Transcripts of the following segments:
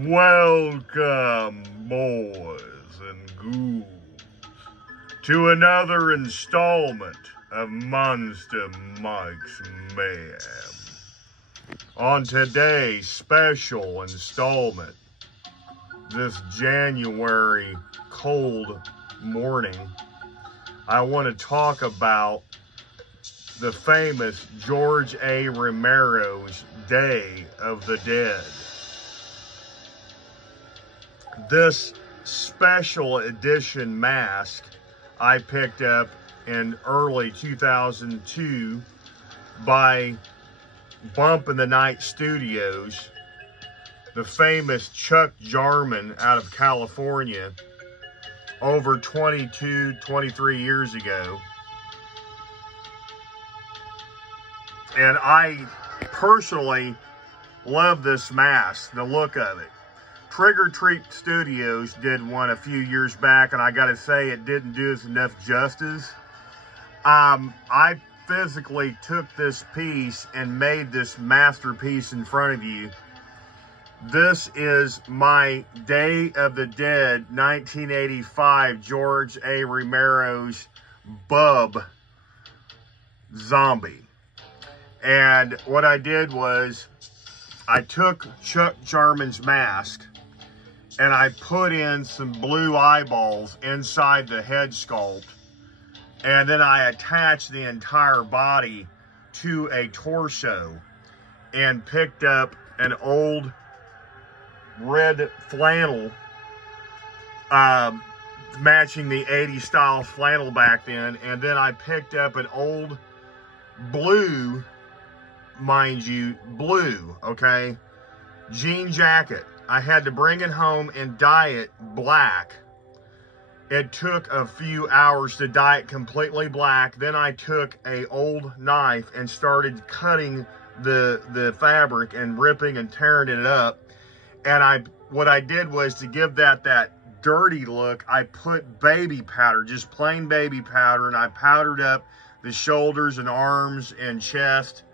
Welcome, boys and ghouls, to another installment of Monster Mike's Mayhem. On today's special installment, this January cold morning, I want to talk about the famous George A. Romero's Day of the Dead. This special edition mask I picked up in early 2002 by Bump in the Night Studios, the famous Chuck Jarman out of California, over 23 years ago. And I personally love this mask, the look of it. Trigger Treat Studios did one a few years back, and I gotta say it didn't do us enough justice. I physically took this piece and made this masterpiece in front of you. This is my Day of the Dead 1985 George A. Romero's Bub Zombie. And what I did was I took Chuck Jarman's mask and I put in some blue eyeballs inside the head sculpt. And then I attached the entire body to a torso and picked up an old red flannel, matching the 80s style flannel back then. And then I picked up an old blue, mind you, blue, okay, jean jacket. I had to bring it home and dye it black. It took a few hours to dye it completely black. Then I took a old knife and started cutting the fabric and ripping and tearing it up. And what I did was, to give that dirty look, I put baby powder, just plain baby powder, and I powdered up the shoulders and arms and chest.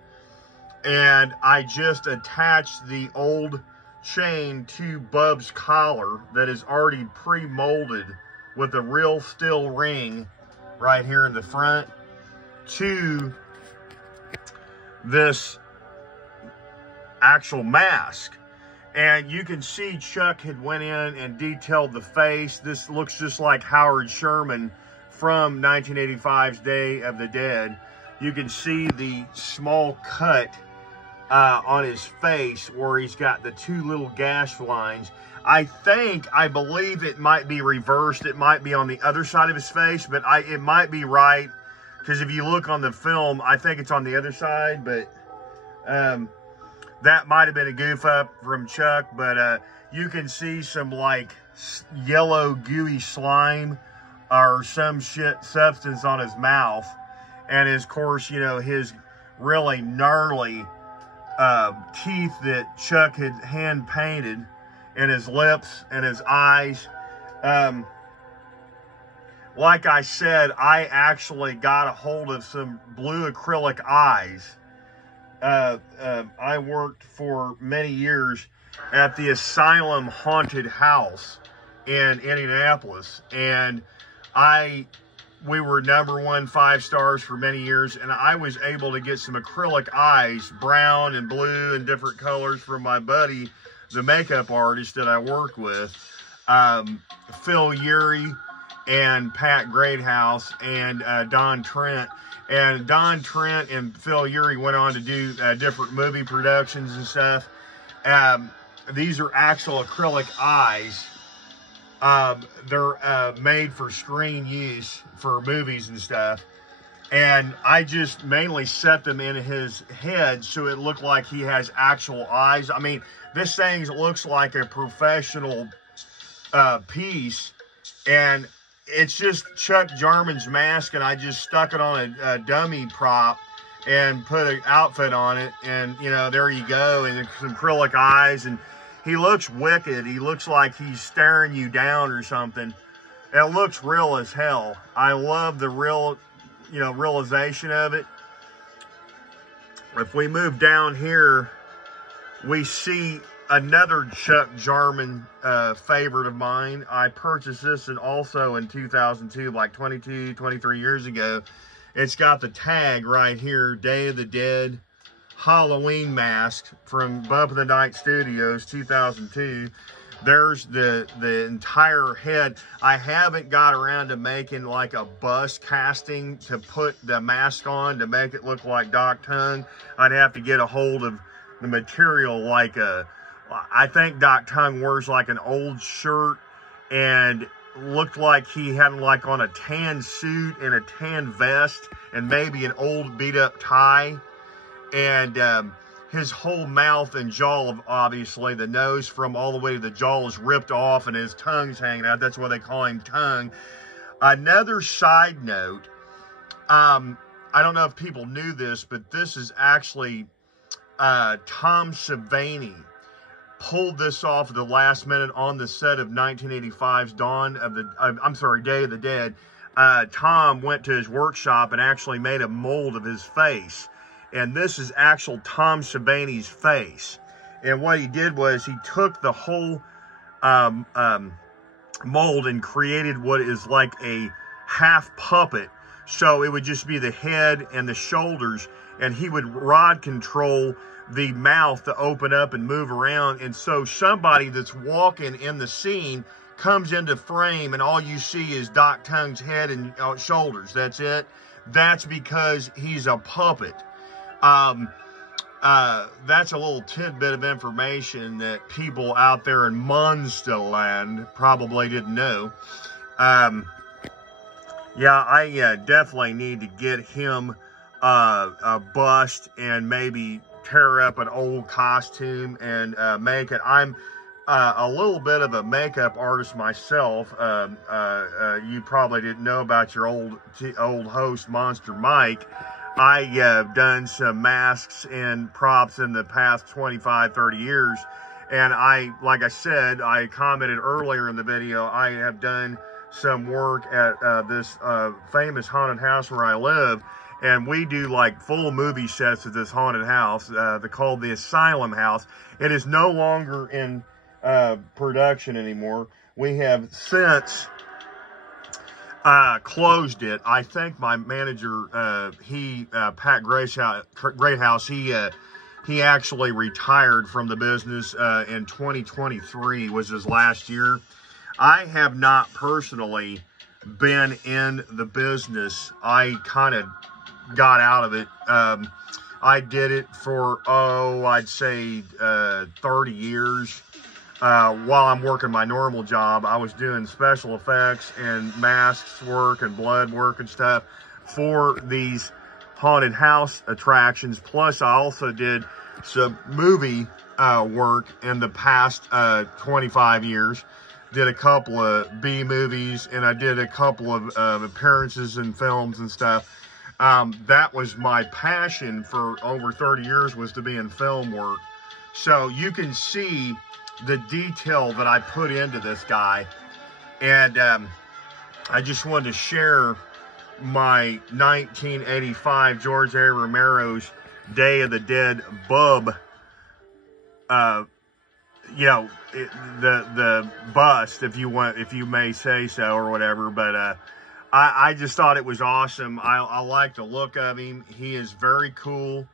And I just attached the old chain to Bub's collar that is already pre-molded with a real steel ring right here in the front to this actual mask. And you can see Chuck had went in and detailed the face. This looks just like Howard Sherman from 1985's Day of the Dead. You can see the small cut on his face where he's got the two little gash lines. I believe it might be reversed. It might be on the other side of his face, but it might be right, because if you look on the film, I think it's on the other side, but that might have been a goof up from Chuck. But you can see some like yellow gooey slime or some shit substance on his mouth, and of course, you know, his really gnarly teeth that Chuck had hand painted, and his lips and his eyes. Like I said, I actually got a hold of some blue acrylic eyes. I worked for many years at the Asylum Haunted House in Indianapolis, and we were #1 5 stars for many years, and I was able to get some acrylic eyes, brown and blue and different colors, from my buddy, the makeup artist that I work with, Phil Urey and Pat Greathouse and Don Trent. And Don Trent and Phil Urey went on to do different movie productions and stuff. These are actual acrylic eyes. They're made for screen use for movies and stuff. And I just mainly set them in his head so it looked like he has actual eyes. I mean, this thing looks like a professional piece. And it's just Chuck Jarman's mask, and I just stuck it on a dummy prop and put an outfit on it. And, you know, there you go. And some acrylic eyes, and he looks wicked. He looks like he's staring you down or something. It looks real as hell. I love the realization of it. If we move down here, we see another Chuck Jarman favorite of mine. I purchased this and also in 2002, like 22, 23 years ago. It's got the tag right here, Day of the Dead Halloween mask from Bump of the Night Studios, 2002. There's the entire head. I haven't got around to making like a bust casting to put the mask on to make it look like Doc Tongue. I'd have to get a hold of the material like I think Doc Tongue wears like an old shirt and looked like he had like on a tan suit and a tan vest and maybe an old beat up tie. And his whole mouth and jaw, obviously, the nose from all the way to the jaw is ripped off and his tongue's hanging out. That's why they call him Tongue. Another side note, I don't know if people knew this, but this is actually Tom Savini pulled this off at the last minute on the set of 1985's Day of the Dead. Tom went to his workshop and actually made a mold of his face. And this is actual Tom Savini's face. And what he did was he took the whole mold and created what is like a half puppet. So it would just be the head and the shoulders. And he would rod control the mouth to open up and move around. And so somebody that's walking in the scene comes into frame and all you see is Doc Tongue's head and shoulders. That's it. That's because he's a puppet. That's a little tidbit of information that people out there in Monsterland probably didn't know. Yeah, I definitely need to get him a bust and maybe tear up an old costume and make it. I'm a little bit of a makeup artist myself. You probably didn't know about your old host, Monster Mike. I have done some masks and props in the past 25, 30 years. And like I said, I commented earlier in the video, I have done some work at this famous haunted house where I live. And we do like full movie sets of this haunted house. They're called the Asylum House. It is no longer in production anymore. We have since closed it. I think my manager, Pat Greathouse, he actually retired from the business in 2023 was his last year. I have not personally been in the business. I kind of got out of it. I did it for, I'd say 30 years. While I'm working my normal job, I was doing special effects and masks work and blood work and stuff for these haunted house attractions. Plus, I also did some movie work in the past 25 years. Did a couple of B movies, and I did a couple of appearances in films and stuff. That was my passion for over 30 years, was to be in film work. So you can see the detail that I put into this guy. And I just wanted to share my 1985 George A. Romero's Day of the Dead bub, the bust, if you may say so or whatever. But I just thought it was awesome. I like the look of him. He is very cool.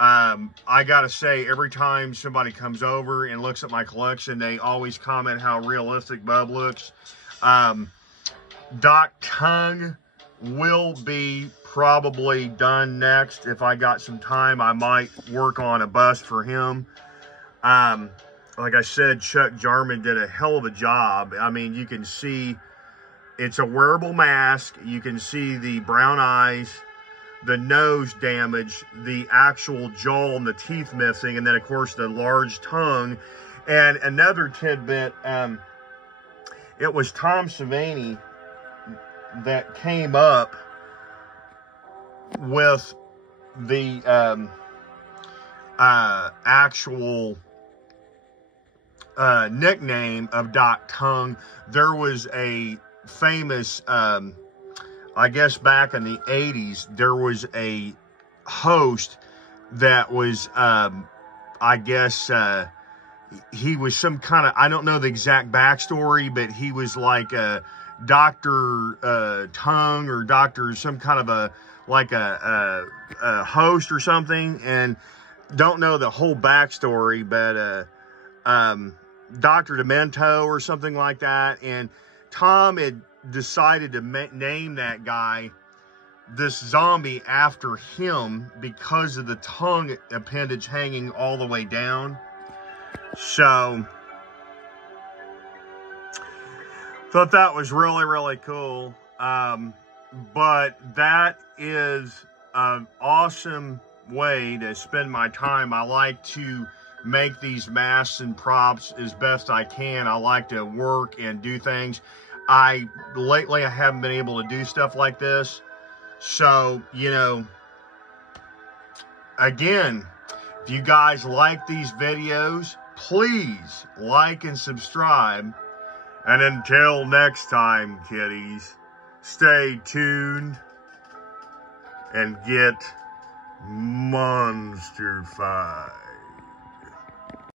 I gotta say, every time somebody comes over and looks at my collection, they always comment how realistic Bub looks. Doc Tongue will be probably done next. If I got some time, I might work on a bust for him. Like I said, Chuck Jarman did a hell of a job. I mean, you can see it's a wearable mask. You can see the brown eyes, the nose damage, the actual jaw and the teeth missing, and then of course the large tongue. And another tidbit, it was Tom Savini that came up with the actual nickname of Doc Tongue. There was a famous I guess back in the 80s, there was a host that was, I guess, he was some kind of, I don't know the exact backstory, but he was like a Dr. Tongue or Dr. some kind of a host or something, and don't know the whole backstory, but Dr. Demento or something like that. And Tom had decided to name that guy, this zombie, after him because of the tongue appendage hanging all the way down. So, thought that was really, really cool. But that is an awesome way to spend my time. I like to make these masks and props as best I can. I like to work and do things. Lately I haven't been able to do stuff like this. So, you know, again, if you guys like these videos, please like and subscribe. And until next time, kiddies, stay tuned and get monster-fied.